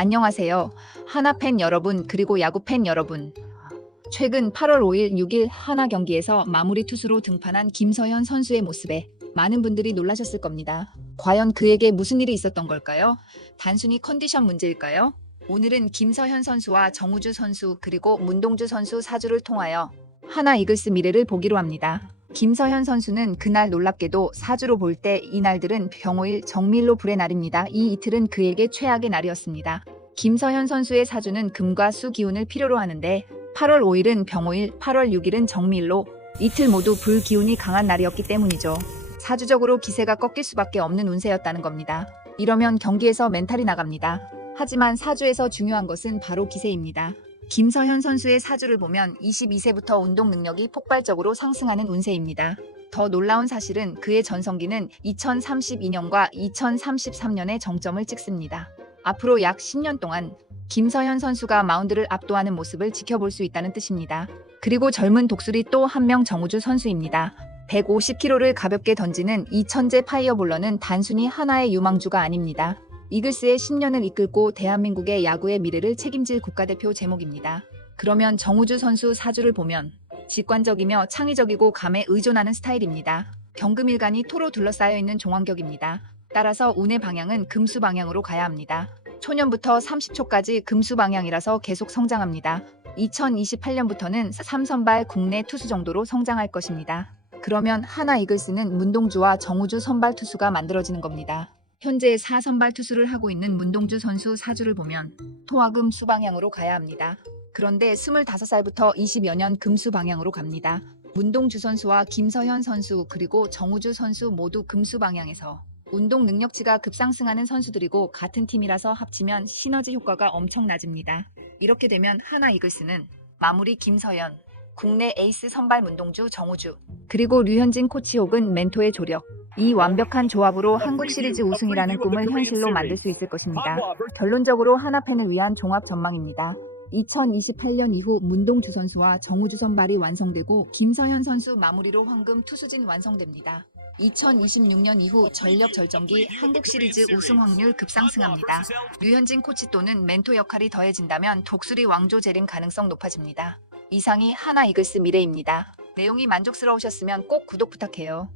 안녕하세요. 하나 팬 여러분, 그리고 야구 팬 여러분. 최근 8월 5일, 6일 하나 경기에서 마무리 투수로 등판한 김서현 선수의 모습에 많은 분들이 놀라셨을 겁니다. 과연 그에게 무슨 일이 있었던 걸까요? 단순히 컨디션 문제일까요? 오늘은 김서현 선수와 정우주 선수 그리고 문동주 선수 사주를 통하여 하나 이글스 미래를 보기로 합니다. 김서현 선수는 그날 놀랍게도 사주로 볼 때 이날들은 병호일 정밀로 불의 날입니다. 이 이틀은 그에게 최악의 날이었습니다. 김서현 선수의 사주는 금과 수 기운을 필요로 하는데 8월 5일은 병호일, 8월 6일은 정밀로 이틀 모두 불 기운이 강한 날이었기 때문이죠. 사주적으로 기세가 꺾일 수밖에 없는 운세였다는 겁니다. 이러면 경기에서 멘탈이 나갑니다. 하지만 사주에서 중요한 것은 바로 기세입니다. 김서현 선수의 사주를 보면 22세부터 운동 능력이 폭발적으로 상승하는 운세입니다. 더 놀라운 사실은 그의 전성기는 2032년과 2033년의 정점을 찍습니다. 앞으로 약 10년 동안 김서현 선수가 마운드를 압도하는 모습을 지켜볼 수 있다는 뜻입니다. 그리고 젊은 독수리 또 한 명 정우주 선수입니다. 150kg를 가볍게 던지는 이 천재 파이어볼러는 단순히 하나의 유망주가 아닙니다. 이글스의 10년을 이끌고 대한민국의 야구의 미래를 책임질 국가대표 제목입니다. 그러면 정우주 선수 사주를 보면 직관적이며 창의적이고 감에 의존하는 스타일입니다. 경금일간이 토로 둘러싸여 있는 종황격입니다. 따라서 운의 방향은 금수 방향으로 가야 합니다. 초년부터 30초까지 금수 방향이라서 계속 성장합니다. 2028년부터는 3선발 국내 투수 정도로 성장할 것입니다. 그러면 하나 이글스는 문동주와 정우주 선발 투수가 만들어지는 겁니다. 현재 4선발 투수를 하고 있는 문동주 선수 사주를 보면 토화금 수 방향으로 가야 합니다. 그런데 25살부터 20여 년 금수 방향으로 갑니다. 문동주 선수와 김서현 선수 그리고 정우주 선수 모두 금수 방향에서 운동 능력치가 급상승하는 선수들이고 같은 팀이라서 합치면 시너지 효과가 엄청나집니다. 이렇게 되면 하나 이글스는 마무리 김서현, 국내 에이스 선발 문동주 정우주, 그리고 류현진 코치 혹은 멘토의 조력. 이 완벽한 조합으로 한국 시리즈 우승이라는 꿈을 현실로 만들 수 있을 것입니다. 결론적으로 하나팬을 위한 종합 전망입니다. 2028년 이후 문동주 선수와 정우주 선발이 완성되고 김서현 선수 마무리로 황금 투수진 완성됩니다. 2026년 이후 전력 절정기 한국 시리즈 우승 확률 급상승합니다. 류현진 코치 또는 멘토 역할이 더해진다면 독수리 왕조 재림 가능성 높아집니다. 이상이 하나 이글스 미래입니다. 내용이 만족스러우셨으면 꼭 구독 부탁해요.